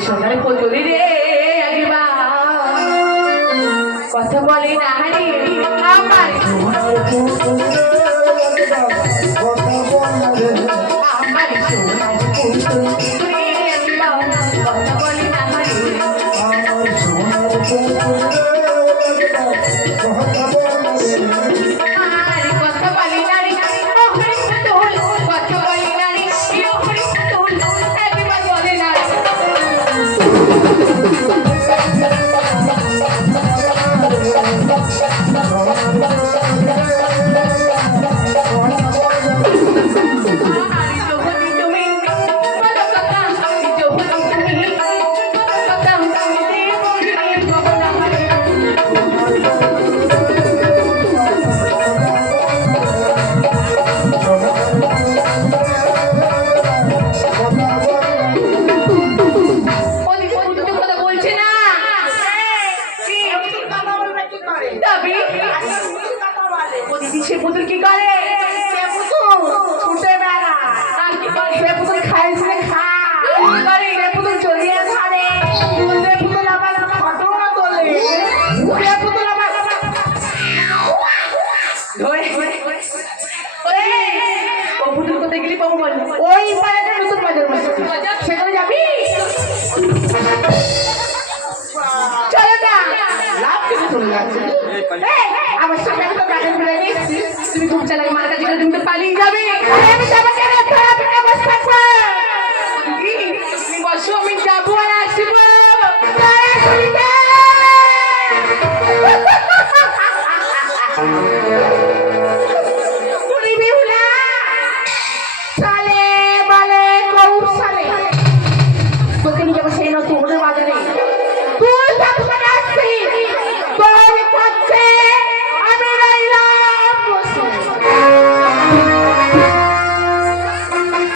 সোনার পুতুলি রে একবার কথা বলে না রে আমার সোনার পুতুলি রে কথা বলে রে আমার সোনার পুতুলি রে একবার কথা বলে না রে আমার সোনার পুতুলি রে কথা বলে রে আর কথা বলে না রে ওরে পুতুল কথা বলে না রে ওরে পুতুল একবার বলে না সে পুতুল কি করে? সে পুতুল ছুটে বেড়ায়। আর কি করে? সে পুতুল খায় শুনে খায়। সে পুতুল চলিয়ে ধরে। সে পুতুল আবার ফটোও তোলে। সে পুতুল আবার ধরে। ওরে ও পুতুল কোথায় গেলি বাবু বল? ওই পাড়াতে নতুন বাজার বসেছে। সেখানে যাবি? চলো না। লাভ কিছু চলে যাচ্ছে। আমার সামনে একটা গার্ডেন বেড়ে গেছি তুমি খুব চালাক মার কাছে তুমি তো পালিয়ে যাবে আমি যাবো কেন?